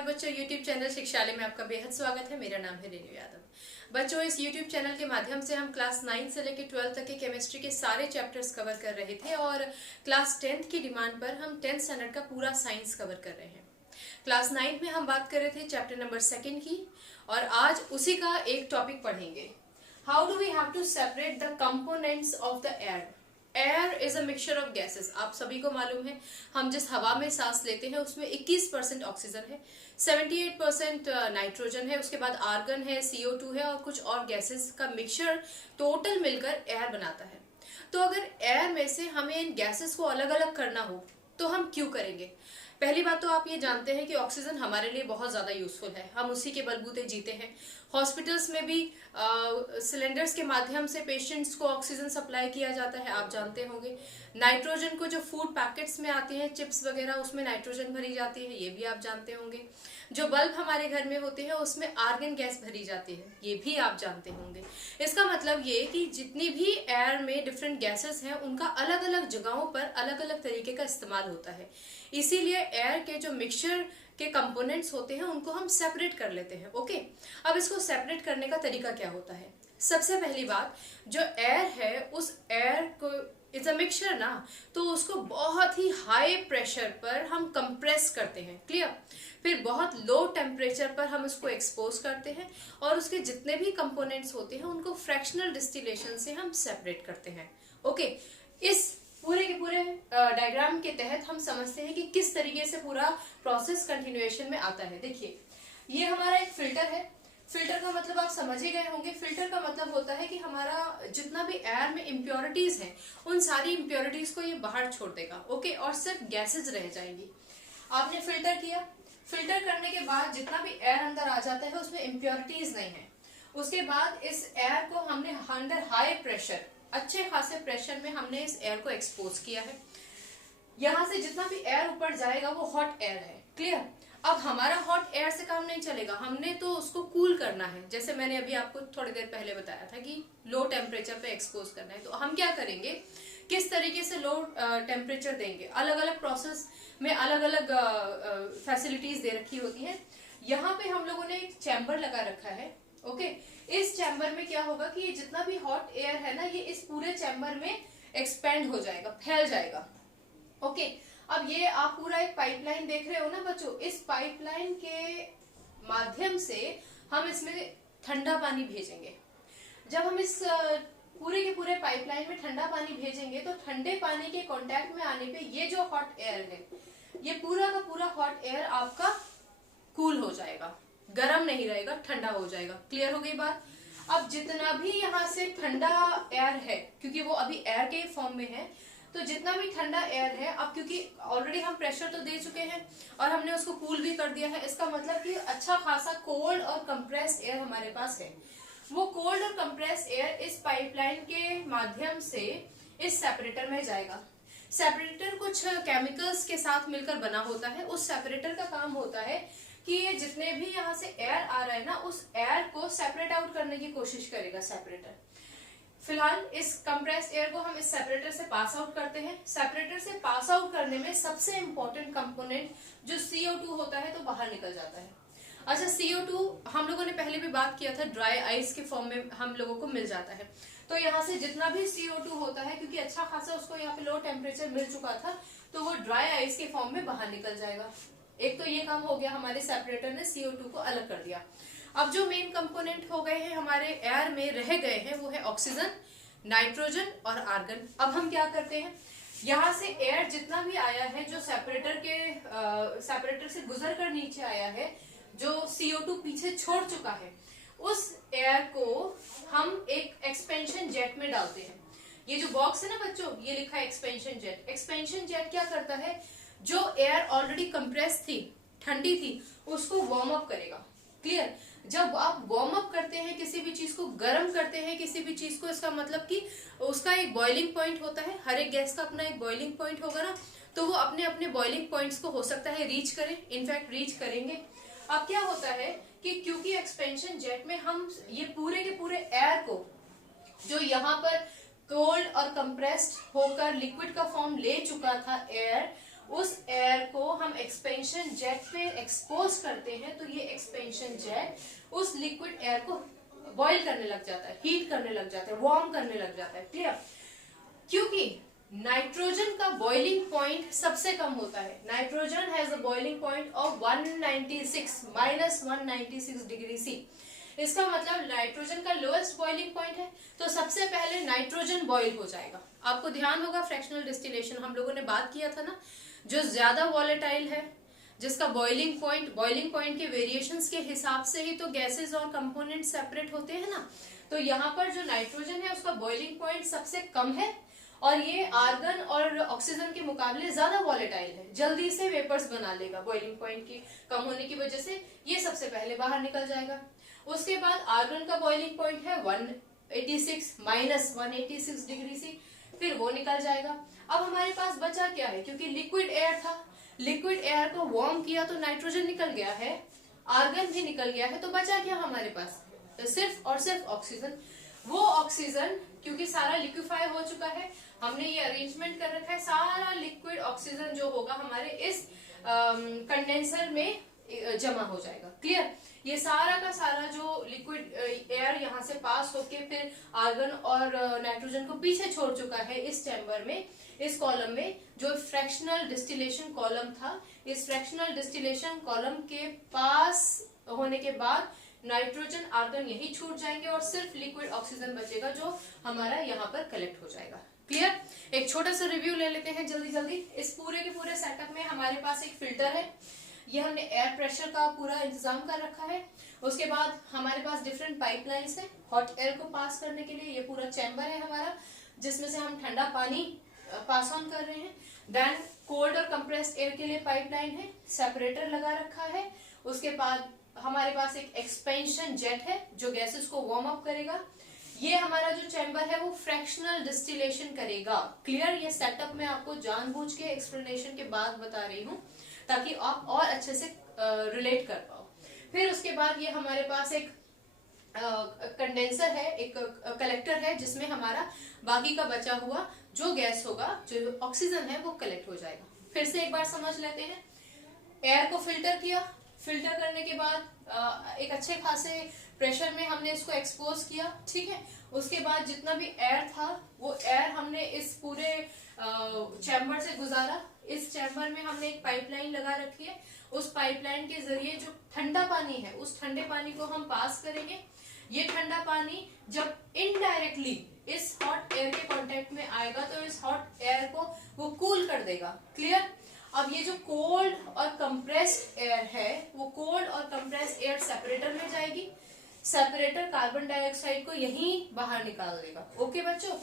नमस्कार बच्चों, YouTube channel शिक्षालय में आपका बेहद स्वागत है। मेरा नाम है रेणु यादव। बच्चों, इस YouTube चैनल के माध्यम से हम क्लास 9 से लेकर 12 तक के केमिस्ट्री के सारे चैप्टर्स कवर कर रहे थे और क्लास 10th की डिमांड पर हम 10th स्टैंडर्ड का पूरा साइंस कवर कर रहे हैं। क्लास 9 में हम बात कर रहे थे चैप्टर नंबर 2 की और आज उसी का एक टॉपिक पढ़ेंगे। How do we have to separate the components of the air. Air is a mixture of gases. आप सभी को मालूम है, हम जिस हवा में सांस लेते हैं उसमें 21% ऑक्सीजन है, 78% नाइट्रोजन है, उसके बाद आर्गन है, CO2 है और कुछ और गैसेस का मिक्सचर टोटल मिलकर एयर बनाता है। तो अगर एयर में से हमें इन गैसेस को अलग अलग करना हो तो हम क्यों करेंगे? पहली बात तो आप ये जानते हैं कि ऑक्सीजन हमारे लिए बहुत ज्यादा यूजफुल है, हम उसी के बलबूते जीते हैं। हॉस्पिटल्स में भी सिलेंडर्स के माध्यम से पेशेंट्स को ऑक्सीजन सप्लाई किया जाता है, आप जानते होंगे। नाइट्रोजन को जो फूड पैकेट्स में आते हैं, चिप्स वगैरह, उसमें नाइट्रोजन भरी जाती है, ये भी आप जानते होंगे। जो बल्ब हमारे घर में होते हैं उसमें आर्गन गैस भरी जाती है, ये भी आप जानते होंगे। इसका मतलब ये कि जितनी भी एयर में डिफरेंट गैसेस हैं उनका अलग अलग जगहों पर अलग अलग तरीके का इस्तेमाल होता है। इसीलिए एयर के जो मिक्सचर के कंपोनेंट्स होते हैं उनको हम सेपरेट कर लेते हैं। ओके, अब इसको सेपरेट करने का तरीका क्या होता है? सबसे पहली बात, जो एयर है उस एयर को इज अ मिक्सचर ना, तो उसको बहुत ही हाई प्रेशर पर हम कंप्रेस करते हैं। क्लियर? फिर बहुत लो टेम्परेचर पर हम इसको एक्सपोज करते हैं और उसके जितने भी कंपोनेंट्स होते हैं उनको फ्रैक्शनल डिस्टिलेशन से हम सेपरेट करते हैं। ओके, इस पूरे के पूरे डायग्राम के तहत हम समझते हैं कि किस तरीके से पूरा प्रोसेस कंटिन्यूएशन में आता है। देखिए, ये हमारा एक फिल्टर है। फिल्टर का मतलब आप समझ ही गए होंगे। फिल्टर का मतलब होता है कि हमारा जितना भी एयर में इम्प्योरिटीज हैं उन सारी इम्प्योरिटीज को ये बाहर छोड़ देगा। ओके, और सिर्फ गैसेज रह जाएंगी। आपने फिल्टर किया, फिल्टर करने के बाद जितना भी एयर अंदर आ जाता है उसमें इम्प्योरिटीज नहीं है। उसके बाद इस एयर को हमने अंडर हाई प्रेशर, अच्छे खासे प्रेशर में हमने इस एयर को एक्सपोज किया है। यहाँ से जितना भी एयर ऊपर जाएगा वो हॉट एयर है। क्लियर? अब हमारा हॉट एयर से काम नहीं चलेगा, हमने तो उसको कूल करना है। जैसे मैंने अभी आपको थोड़ी देर पहले बताया था कि लो टेम्परेचर पे एक्सपोज करना है। तो हम क्या करेंगे, किस तरीके से लो टेम्परेचर देंगे? अलग अलग प्रोसेस में अलग अलग फैसिलिटीज दे रखी होती है। यहाँ पे हम लोगों ने एक चैम्बर लगा रखा है। ओके, इस चैम्बर में क्या होगा कि जितना भी हॉट एयर है ना, ये इस पूरे चैम्बर में एक्सपेंड हो जाएगा, फैल जाएगा। ओके, अब ये आप पूरा एक पाइपलाइन देख रहे हो ना बच्चों, इस पाइपलाइन के माध्यम से हम इसमें ठंडा पानी भेजेंगे। जब हम इस पूरे के पूरे पाइपलाइन में ठंडा पानी भेजेंगे तो ठंडे पानी के कांटेक्ट में आने पे ये जो हॉट एयर है, ये पूरा का पूरा हॉट एयर आपका कूल हो जाएगा, गर्म नहीं रहेगा, ठंडा हो जाएगा। क्लियर हो गई बात? अब जितना भी यहाँ से ठंडा एयर है, क्योंकि वो अभी एयर के फॉर्म में है, तो जितना भी ठंडा एयर है, अब क्योंकि ऑलरेडी हम प्रेशर तो दे चुके हैं और हमने उसको कूल भी कर दिया है, इसका मतलब कि अच्छा खासा कोल्ड और कंप्रेस्ड एयर हमारे पास है। वो कोल्ड और कंप्रेस्ड एयर इस पाइपलाइन के माध्यम से इस सेपरेटर में जाएगा। सेपरेटर कुछ केमिकल्स के साथ मिलकर बना होता है। उस सेपरेटर का काम होता है कि ये जितने भी यहाँ से एयर आ रहा है ना, उस एयर को सेपरेट आउट करने की कोशिश करेगा सेपरेटर। फिलहाल इस कंप्रेस्ड एयर को हम इस सेपरेटर से पास आउट करते हैं। सेपरेटर से पास आउट करने में सबसे इंपॉर्टेंट कंपोनेंट जो CO2 होता है तो बाहर निकल जाता है। अच्छा, CO2 हम लोगों ने पहले भी बात किया था, ड्राई आइस के फॉर्म में हम लोगों को मिल जाता है। तो यहाँ से जितना भी CO2 होता है, क्योंकि अच्छा खासा उसको यहाँ पे लो टेम्परेचर मिल चुका था, तो वो ड्राई आइस के फॉर्म में बाहर निकल जाएगा। एक तो ये काम हो गया, हमारे सेपरेटर ने CO2 को अलग कर दिया। अब जो मेन कंपोनेंट हो गए हैं हमारे एयर में रह गए हैं वो है ऑक्सीजन, नाइट्रोजन और आर्गन। अब हम क्या करते हैं, यहाँ से एयर जितना भी आया है, जो सेपरेटर से गुजर कर नीचे आया है, जो CO2 पीछे छोड़ चुका है, उस एयर को हम एक एक्सपेंशन जेट में डालते हैं। ये जो बॉक्स है ना बच्चों, ये लिखा है एक्सपेंशन जेट। एक्सपेंशन जेट क्या करता है, जो एयर ऑलरेडी कंप्रेस थी, ठंडी थी, उसको वार्म अप करेगा। क्लियर? जब आप वार्म अप करते हैं, किसी भी चीज को गर्म करते हैं, किसी भी चीज को, इसका मतलब कि उसका एक बॉइलिंग पॉइंट होता है। हर एक गैस का अपना एक बॉइलिंग पॉइंट होगा ना, तो वो अपने अपने बॉइलिंग पॉइंट्स को हो सकता है रीच करें, इनफैक्ट रीच करेंगे। अब क्या होता है कि क्योंकि एक्सपेंशन जेट में हम ये पूरे के पूरे एयर को, जो यहाँ पर कोल्ड और कंप्रेस्ड होकर लिक्विड का फॉर्म ले चुका था एयर, उस एयर को हम एक्सपेंशन जेट पे एक्सपोज करते हैं तो ये एक्सपेंशन जेट उस लिक्विड एयर को बॉईल करने लग जाता है, हीट करने लग जाता है, वार्म करने लग जाता है। क्लियर? क्योंकि नाइट्रोजन का बॉइलिंग पॉइंट सबसे कम होता है। Nitrogen has a boiling point of 196 -196 degree C. इसका मतलब नाइट्रोजन का लोएस्ट बॉइलिंग पॉइंट है, तो सबसे पहले नाइट्रोजन बॉईल हो जाएगा। आपको ध्यान होगा फ्रैक्शनल डिस्टिलेशन हम लोगों ने बात किया था ना, जो ज्यादा वॉलेटाइल है, जिसका बॉइलिंग पॉइंट के वेरिएशंस के हिसाब से ही तो गैसेस और कंपोनेंट सेपरेट होते हैं ना। तो यहाँ पर जो नाइट्रोजन है उसका बॉइलिंग पॉइंट सबसे कम है और ये आर्गन और ऑक्सीजन के मुकाबले ज्यादा वॉलेटाइल है, जल्दी से वेपर्स बना लेगा। बॉइलिंग पॉइंट की कम होने की वजह से ये सबसे पहले बाहर निकल जाएगा। उसके बाद आर्गन का बॉइलिंग पॉइंट है 186 -186 डिग्री सी, फिर वो निकल जाएगा। अब हमारे पास बचा क्या है, क्योंकि लिक्विड एयर था, लिक्विड एयर को वार्म किया तो नाइट्रोजन निकल गया है, आर्गन भी निकल गया है, तो बचा क्या हमारे पास? तो सिर्फ और सिर्फ ऑक्सीजन। वो ऑक्सीजन क्योंकि सारा लिक्विफाई हो चुका है, हमने ये अरेंजमेंट कर रखा है, सारा लिक्विड ऑक्सीजन जो होगा हमारे इस कंडेंसर में जमा हो जाएगा। क्लियर? ये सारा का सारा जो लिक्विड एयर यहाँ से पास होके फिर आर्गन और नाइट्रोजन को पीछे छोड़ चुका है इस चैम्बर में, इस कॉलम में, जो फ्रैक्शनल डिस्टिलेशन कॉलम था। इस फ्रैक्शनल डिस्टिलेशन कॉलम के पास होने के बाद नाइट्रोजन आर्गन यही छूट जाएंगे और सिर्फ लिक्विड ऑक्सीजन बचेगा जो हमारा यहाँ पर कलेक्ट हो जाएगा। क्लियर? एक छोटा सा रिव्यू ले लेते हैं जल्दी जल्दी। इस पूरे के पूरे सेटअप में हमारे पास एक फिल्टर है, ये हमने एयर प्रेशर का पूरा इंतजाम कर रखा है। उसके बाद हमारे पास डिफरेंट पाइपलाइंस है हॉट एयर को पास करने के लिए। ये पूरा चैम्बर है हमारा जिसमें से हम ठंडा पानी पास ऑन कर रहे हैं। देन कोल्ड और कंप्रेस्ड एयर के लिए पाइपलाइन है, सेपरेटर लगा रखा है। उसके बाद हमारे पास एक एक्सपेंशन जेट है जो गैसेस को वार्म अप करेगा। ये हमारा जो चैम्बर है वो फ्रैक्शनल डिस्टिलेशन करेगा। क्लियर? ये सेटअप मैं आपको जानबूझ के एक्सप्लेनेशन के बाद बता रही हूँ ताकि आप और अच्छे से रिलेट कर पाओ। फिर उसके बाद ये हमारे पास एक कंडेंसर है, एक कलेक्टर है जिसमें हमारा बाकी का बचा हुआ जो गैस होगा, जो ऑक्सीजन है, वो कलेक्ट हो जाएगा। फिर से एक बार समझ लेते हैं। एयर को फिल्टर किया, फिल्टर करने के बाद एक अच्छे खासे प्रेशर में हमने इसको एक्सपोज किया। ठीक है? उसके बाद जितना भी एयर था वो एयर हमने इस पूरे चैम्बर से गुजारा। इस चैम्बर में हमने एक पाइपलाइन लगा रखी है, उस पाइपलाइन के जरिए जो ठंडा पानी है उस ठंडे पानी को हम पास करेंगे। ये ठंडा पानी जब इनडायरेक्टली इस हॉट एयर के कांटेक्ट में आएगा तो इस हॉट एयर को वो कूल कर देगा। क्लियर? अब ये जो कोल्ड और कंप्रेस्ड एयर है वो कोल्ड और कंप्रेस्ड एयर सेपरेटर में जाएगी। सेपरेटर कार्बन डाइऑक्साइड को यहीं बाहर निकाल देगा। ओके बच्चों?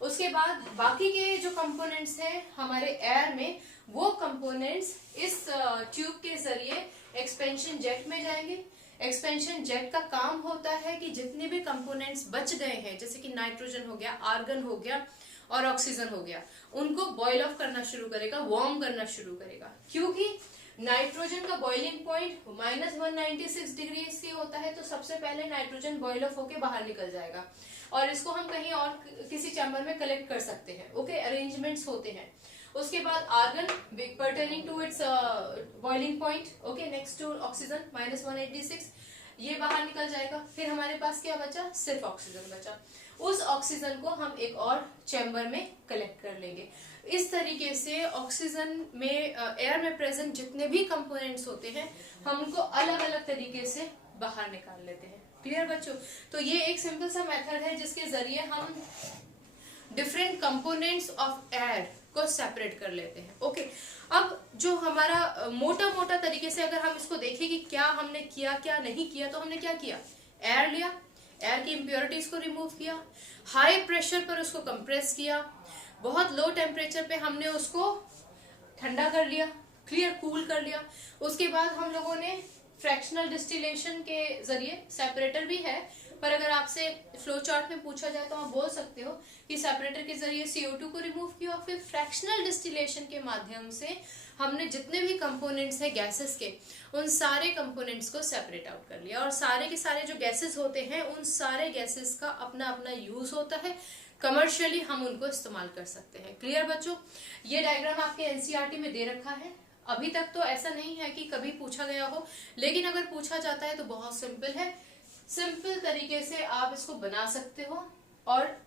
उसके बाद बाकी के जो कंपोनेंट्स हैं हमारे एयर में, वो कंपोनेंट्स इस ट्यूब के जरिए एक्सपेंशन जेट में जाएंगे। एक्सपेंशन जेट का काम होता है कि जितने भी कंपोनेंट्स बच गए हैं, जैसे कि नाइट्रोजन हो गया, आर्गन हो गया और ऑक्सीजन हो गया, उनको बॉईल ऑफ करना शुरू करेगा, वार्म करना शुरू करेगा। क्योंकि नाइट्रोजन का बॉइलिंग पॉइंट -196 डिग्री सी होता है, तो सबसे पहले नाइट्रोजन बॉईल ऑफ होके बाहर निकल जाएगा और इसको हम कहीं और किसी चैम्बर में कलेक्ट कर सकते हैं। ओके? अरेंजमेंट्स होते हैं। उसके बाद argon pertaining to its boiling point, okay, next to oxygen -186, ये बाहर निकल जाएगा। फिर हमारे पास क्या बचा? सिर्फ ऑक्सीजन बचा। उस ऑक्सीजन को हम एक और चैम्बर में कलेक्ट कर लेंगे। इस तरीके से ऑक्सीजन में एयर में प्रेजेंट जितने भी कंपोनेंट्स होते हैं हम उनको अलग अलग तरीके से बाहर निकाल लेते हैं। क्लियर बच्चों? तो ये एक सिंपल सा मेथड है जिसके जरिए हम डिफरेंट कंपोनेंट्स ऑफ एयर को सेपरेट कर लेते हैं। ओके? अब जो हमारा मोटा मोटा तरीके से अगर हम इसको देखें कि क्या हमने किया क्या नहीं किया, तो हमने क्या किया? एयर लिया, एयर की इम्प्योरिटीज को रिमूव किया, हाई प्रेशर पर उसको कंप्रेस किया, बहुत लो टेम्परेचर पे हमने उसको ठंडा कर लिया, क्लियर, कूल कर लिया। उसके बाद हम लोगों ने फ्रैक्शनल डिस्टिलेशन के जरिए, सेपरेटर भी है पर अगर आपसे फ्लो चार्ट में पूछा जाए तो आप बोल सकते हो कि सेपरेटर के जरिए CO2 को रिमूव किया, फिर फ्रैक्शनल डिस्टिलेशन के माध्यम से हमने जितने भी कंपोनेंट्स हैं गैसेस के, उन सारे कंपोनेंट्स को सेपरेट आउट कर लिया। और सारे के सारे जो गैसेस होते हैं उन सारे गैसेस का अपना अपना यूज होता है। कमर्शियली हम उनको इस्तेमाल कर सकते हैं। क्लियर बच्चों? ये डायग्राम आपके एनसीईआरटी में दे रखा है। अभी तक तो ऐसा नहीं है कि कभी पूछा गया हो, लेकिन अगर पूछा जाता है तो बहुत सिंपल है। सिंपल तरीके से आप इसको बना सकते हो और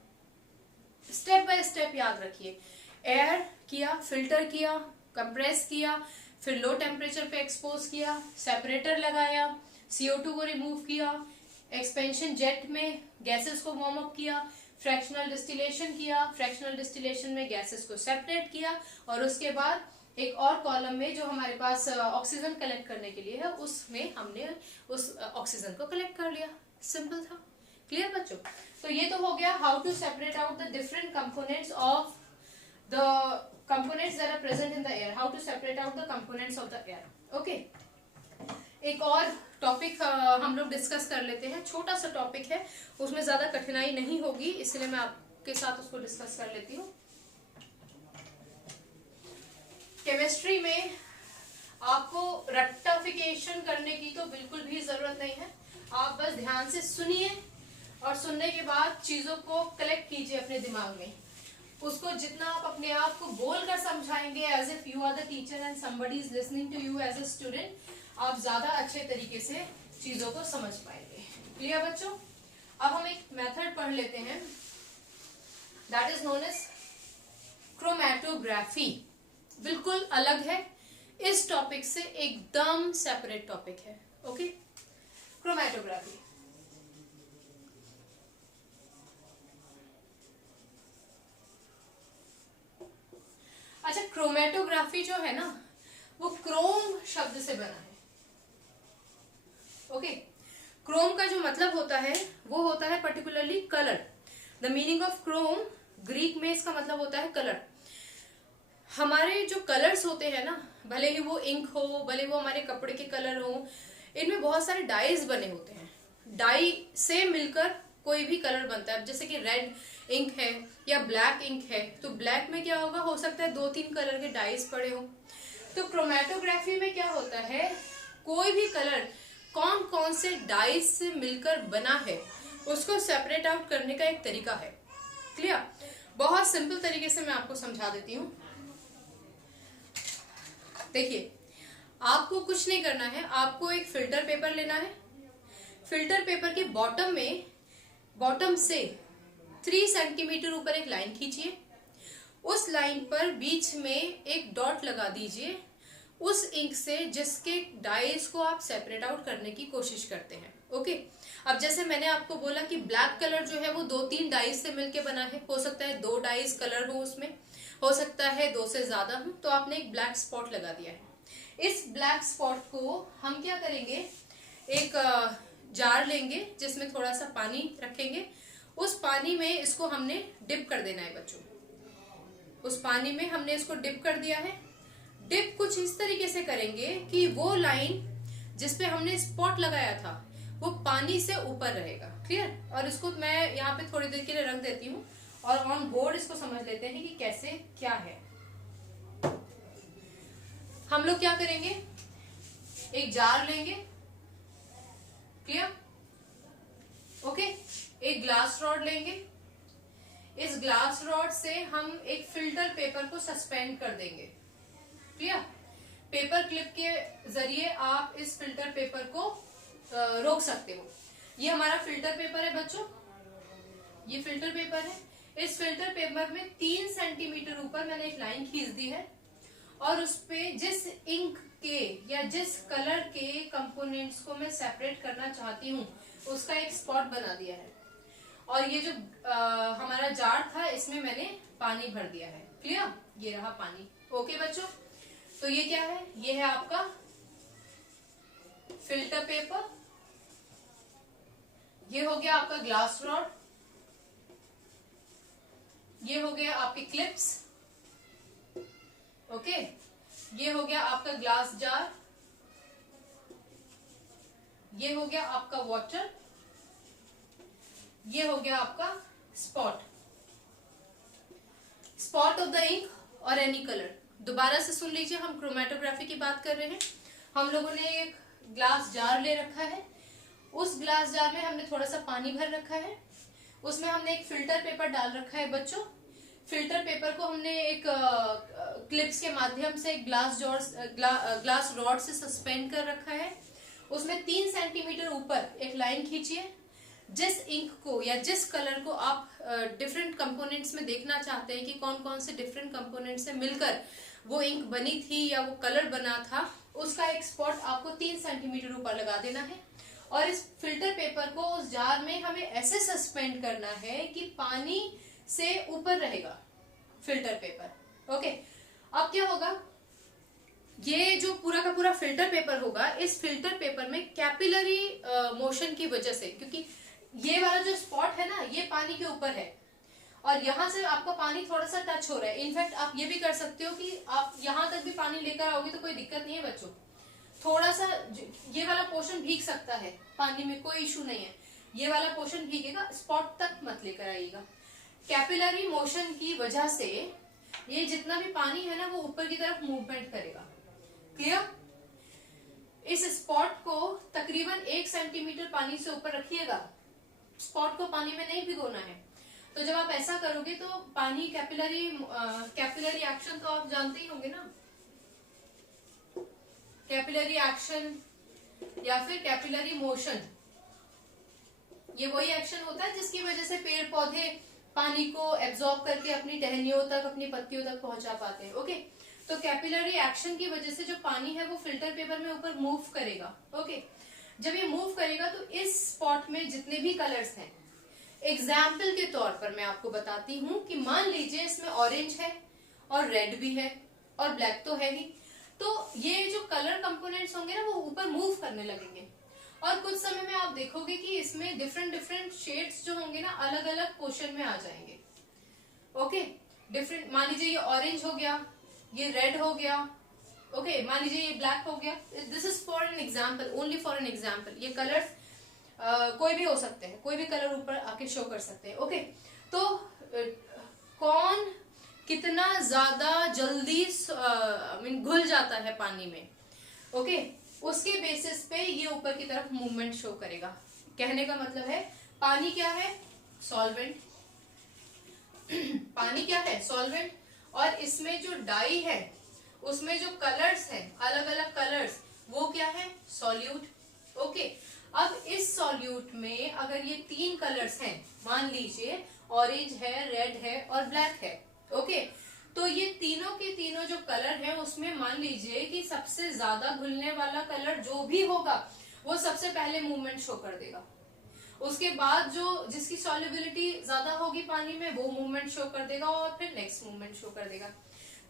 स्टेप बाय स्टेप याद रखिए। एयर किया, फिल्टर किया, कंप्रेस किया, फिर लो टेम्परेचर पे एक्सपोज किया, सेपरेटर लगाया, CO2 को रिमूव किया, एक्सपेंशन जेट में गैसेस को वार्म अप किया, फ्रैक्शनल डिस्टिलेशन किया, फ्रैक्शनल डिस्टिलेशन में गैसेस को सेपरेट किया, और उसके बाद एक और कॉलम में जो हमारे पास ऑक्सीजन कलेक्ट करने के लिए है, उसमें हमने उस ऑक्सीजन को कलेक्ट कर लिया। सिंपल था। क्लियर बच्चों? तो ये तो हो गया how to separate out the different components of the components that are present in the air, how to separate out the components of the air. Okay, एक और टॉपिक हम लोग डिस्कस कर लेते हैं। छोटा सा टॉपिक है, उसमें ज्यादा कठिनाई नहीं होगी, इसलिए मैं आपके साथ उसको डिस्कस कर लेती हूँ। केमिस्ट्री में आपको रेक्टिफिकेशन करने की तो बिल्कुल भी जरूरत नहीं है। आप बस ध्यान से सुनिए और सुनने के बाद चीजों को कलेक्ट कीजिए अपने दिमाग में। उसको जितना आप अपने आप को बोल कर समझाएंगे as if you are the teacher and somebody is listening to you as a student, आप ज्यादा अच्छे तरीके से चीजों को समझ पाएंगे। क्लियर बच्चों? अब हम एक मेथड पढ़ लेते हैं, that is known as chromatography. बिल्कुल अलग है, इस टॉपिक से एकदम सेपरेट टॉपिक है। Okay, chromatography. अच्छा, क्रोमैटोग्राफी जो है ना, वो क्रोम शब्द से बना है। ओके, क्रोम का जो मतलब होता है वो होता है particularly colour. The meaning of Chrome, Greek में इसका मतलब होता है कलर। हमारे जो कलर्स होते हैं ना, भले ही वो इंक हो, भले वो हमारे कपड़े के कलर हो, इनमें बहुत सारे डाइज बने होते हैं। डाई से मिलकर कोई भी कलर बनता है। जैसे कि रेड इंक है या ब्लैक इंक है, तो ब्लैक में क्या होगा, हो सकता है 2-3 कलर के डाइज पड़े हो। तो क्रोमैटोग्राफी में क्या होता है, कोई भी कलर कौन कौन से डाइज से मिलकर बना है उसको सेपरेट आउट करने का एक तरीका है। क्लियर? बहुत सिंपल तरीके से मैं आपको समझा देती हूँ। देखिए, आपको कुछ नहीं करना है, आपको एक फिल्टर पेपर लेना है। फिल्टर पेपर के बॉटम से 3 सेंटीमीटर ऊपर एक लाइन खींचिए। उस लाइन पर बीच में एक डॉट लगा दीजिए उस इंक से जिसके डाइज को आप सेपरेट आउट करने की कोशिश करते हैं। ओके, अब जैसे मैंने आपको बोला कि ब्लैक कलर जो है वो 2-3 डाइज से मिलके बना है, हो सकता है 2 डाइज कलर हो उसमें, हो सकता है 2 से ज्यादा हो, तो आपने एक ब्लैक स्पॉट लगा दिया है। इस ब्लैक स्पॉट को हम क्या करेंगे, एक जार लेंगे जिसमें थोड़ा सा पानी रखेंगे। उस पानी में इसको हमने डिप कर देना है बच्चों। उस पानी में हमने इसको डिप कर दिया है। डिप कुछ इस तरीके से करेंगे कि वो लाइन जिसपे हमने स्पॉट लगाया था वो पानी से ऊपर रहेगा। क्लियर? और इसको मैं यहाँ पे थोड़ी देर के लिए रख देती हूँ और ऑन बोर्ड इसको समझ लेते हैं कि कैसे क्या है। हम लोग क्या करेंगे, एक जार लेंगे। क्लियर? ओके, एक ग्लास रॉड लेंगे। इस ग्लास रॉड से हम एक फिल्टर पेपर को सस्पेंड कर देंगे। क्लियर? पेपर क्लिप के जरिए आप इस फिल्टर पेपर को रोक सकते हो। ये हमारा फिल्टर पेपर है बच्चों, ये फिल्टर पेपर है। इस फिल्टर पेपर में 3 सेंटीमीटर ऊपर मैंने एक लाइन खींच दी है और उस पे जिस इंक के या जिस कलर के कंपोनेंट्स को मैं सेपरेट करना चाहती हूँ उसका एक स्पॉट बना दिया है। और ये जो हमारा जार था इसमें मैंने पानी भर दिया है। क्लियर? ये रहा पानी। ओके बच्चों, तो ये क्या है, ये है आपका फिल्टर पेपर, ये हो गया आपका ग्लास रॉड, ये हो गया आपके क्लिप्स। ओके, ये हो गया आपका ग्लास जार, ये हो गया आपका वाटर, ये हो गया आपका स्पॉट ऑफ द इंक और एनी कलर। दोबारा से सुन लीजिए, हम क्रोमैटोग्राफी की बात कर रहे हैं। हम लोगों ने एक ग्लास जार ले रखा है, उस ग्लास जार में हमने थोड़ा सा पानी भर रखा है, उसमें हमने एक फिल्टर पेपर डाल रखा है बच्चों। फिल्टर पेपर को हमने एक क्लिप्स के माध्यम से ग्लास रॉड से सस्पेंड कर रखा है। उसमें 3 सेंटीमीटर ऊपर एक लाइन खींचिए। जिस इंक को या जिस कलर को आप डिफरेंट कंपोनेंट्स में देखना चाहते हैं कि कौन कौन से डिफरेंट कंपोनेंट से मिलकर वो इंक बनी थी या वो कलर बना था, उसका एक स्पॉट आपको 3 सेंटीमीटर ऊपर लगा देना है। और इस फिल्टर पेपर को उस जार में हमें ऐसे सस्पेंड करना है कि पानी से ऊपर रहेगा फिल्टर पेपर। ओके, अब क्या होगा, ये जो पूरा का पूरा फिल्टर पेपर होगा, इस फिल्टर पेपर में कैपिलरी मोशन की वजह से, क्योंकि ये वाला जो स्पॉट है ना, ये पानी के ऊपर है और यहाँ से आपका पानी थोड़ा सा टच हो रहा है। इनफैक्ट आप ये भी कर सकते हो कि आप यहाँ तक भी पानी लेकर आओगे तो कोई दिक्कत नहीं है बच्चों। थोड़ा सा ये वाला पोर्शन भीग सकता है पानी में, कोई इशू नहीं है। ये वाला पोर्शन भीगेगा, स्पॉट तक मत लेकर आइएगा। कैपिलरी मोशन की वजह से ये जितना भी पानी है ना, वो ऊपर की तरफ मूवमेंट करेगा। क्लियर? इस स्पॉट को तकरीबन 1 सेंटीमीटर पानी से ऊपर रखिएगा। स्पॉट को पानी में नहीं भिगोना है। तो जब आप ऐसा करोगे तो पानी कैपिलरी एक्शन तो आप जानते ही होंगे ना, कैपिलरी एक्शन या फिर कैपिलरी मोशन, ये वही एक्शन होता है जिसकी वजह से पेड़ पौधे पानी को एब्जॉर्ब करके अपनी टहनियों तक, अपनी पत्तियों तक पहुंचा पाते हैं। ओके, तो कैपिलरी एक्शन की वजह से जो पानी है वो फिल्टर पेपर में ऊपर मूव करेगा। ओके, जब ये मूव करेगा तो इस स्पॉट में जितने भी कलर्स हैं, एग्जाम्पल के तौर पर मैं आपको बताती हूँ कि मान लीजिए इसमें ऑरेंज है और रेड भी है और ब्लैक तो है ही, तो ये जो कलर कंपोनेंट्स होंगे ना, वो ऊपर मूव करने लगेंगे और कुछ समय में आप देखोगे कि इसमें डिफरेंट शेड्स जो होंगे ना, अलग अलग पोर्शन में आ जाएंगे। ओके, डिफरेंट, मान लीजिए ये ऑरेंज हो गया, ये रेड हो गया, ओके, मान लीजिए ये ब्लैक हो गया। This is for an example, only for an example. ये कलर्स कोई भी हो सकते हैं, कोई भी कलर ऊपर आके शो कर सकते हैं। ओके, तो कौन कितना ज्यादा जल्दी घुल जाता है पानी में, ओके, उसके बेसिस पे ये ऊपर की तरफ मूवमेंट शो करेगा। कहने का मतलब है पानी क्या है, सॉल्वेंट। पानी क्या है, सॉल्वेंट, और इसमें जो डाई है उसमें जो कलर्स हैं, अलग अलग कलर्स, वो क्या है, सॉल्यूट। ओके, अब इस सॉल्यूट में अगर ये 3 कलर्स हैं, मान लीजिए ऑरेंज है, रेड है और ब्लैक है, ओके, तो ये तीनों के तीनों जो कलर हैं उसमें मान लीजिए कि सबसे ज्यादा घुलने वाला कलर जो भी होगा वो सबसे पहले मूवमेंट शो कर देगा। उसके बाद जो जिसकी सॉल्युबिलिटी ज्यादा होगी पानी में, वो मूवमेंट शो कर देगा और फिर नेक्स्ट मूवमेंट शो कर देगा।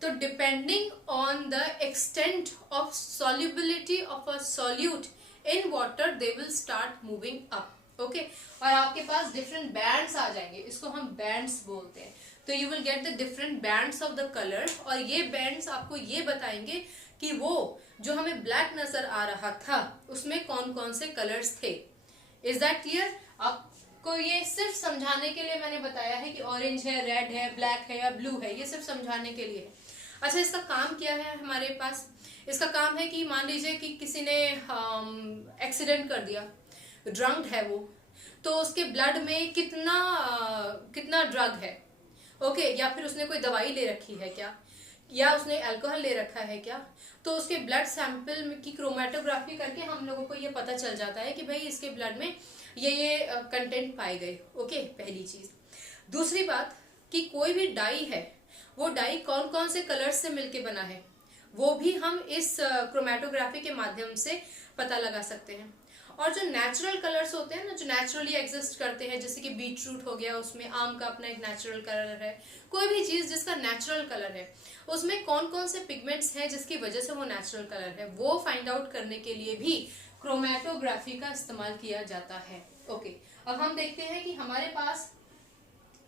तो depending on the extent of solubility of a solute in water, they will start moving up. Okay, और आपके पास डिफरेंट बैंड्स आ जाएंगे, इसको हम बैंड्स बोलते हैं। तो you will get the different bands of the colour, और ये बैंड्स आपको ये बताएंगे कि वो जो हमें ब्लैक नजर आ रहा था उसमें कौन कौन से कलर्स थे। Is that clear? आपको ये सिर्फ समझाने के लिए मैंने बताया है कि ऑरेंज है, रेड है, ब्लैक है या ब्लू है, ये सिर्फ समझाने के लिए है। अच्छा, इसका काम क्या है हमारे पास? इसका काम है कि मान लीजिए कि किसी ने एक्सीडेंट कर दिया, ड्रंक है वो, तो उसके ब्लड में कितना ड्रग है, ओके, या फिर उसने कोई दवाई ले रखी है क्या, या उसने अल्कोहल ले रखा है क्या, तो उसके ब्लड सैंपल की क्रोमेटोग्राफी करके हम लोगों को ये पता चल जाता है कि भाई इसके ब्लड में ये कंटेंट पाए गए। ओके, पहली चीज। दूसरी बात कि कोई भी डाई है, वो डाई कौन कौन से कलर्स से मिलके बना है, वो भी हम इस क्रोमेटोग्राफी के माध्यम से पता लगा सकते हैं। और जो नेचुरल कलर्स होते हैं ना, जो नेचुरली एग्जिस्ट करते हैं, जैसे कि बीट रूट हो गया, उसमें आम का अपना एक नेचुरल कलर है, कोई भी चीज जिसका नेचुरल कलर है, उसमें कौन कौन से पिगमेंट्स हैं जिसकी वजह से वो नेचुरल कलर है, वो फाइंड आउट करने के लिए भी क्रोमेटोग्राफी का इस्तेमाल किया जाता है। ओके, अब हम देखते हैं कि हमारे पास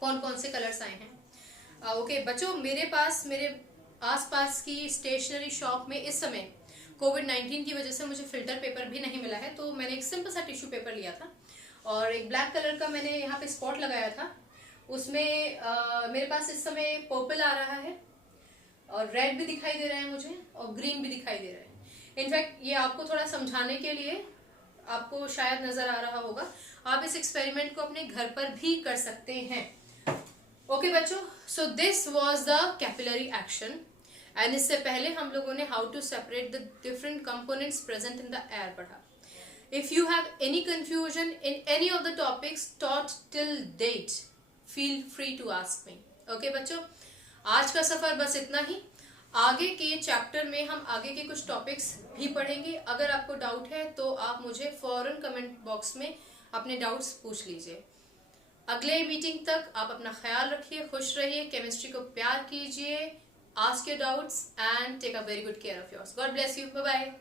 कौन कौन से कलर्स आए हैं। ओके बच्चों, मेरे आसपास की स्टेशनरी शॉप में इस समय कोविड-19 की वजह से मुझे फिल्टर पेपर भी नहीं मिला है, तो मैंने एक सिंपल सा टिश्यू पेपर लिया था और एक ब्लैक कलर का मैंने यहाँ पे स्पॉट लगाया था। उसमें मेरे पास इस समय पर्पल आ रहा है और रेड भी दिखाई दे रहा है मुझे, और ग्रीन भी दिखाई दे रहा है। इनफैक्ट ये आपको थोड़ा समझाने के लिए आपको शायद नजर आ रहा होगा। आप इस एक्सपेरिमेंट को अपने घर पर भी कर सकते हैं। ओके बच्चों, so this was the capillary action and इससे पहले हम लोगों ने how to separate the different components present in the air पढ़ा। If you have any confusion in any of the topics taught till date, feel free to ask me. Okay बच्चों, आज का सफर बस इतना ही। आगे के चैप्टर में हम आगे के कुछ टॉपिक्स भी पढ़ेंगे। अगर आपको डाउट है तो आप मुझे फौरन कमेंट बॉक्स में अपने डाउट्स पूछ लीजिए। अगले मीटिंग तक आप अपना ख्याल रखिए, खुश रहिए, केमिस्ट्री को प्यार कीजिए, ask your doubts and take a very good care of yours. God bless you, bye bye.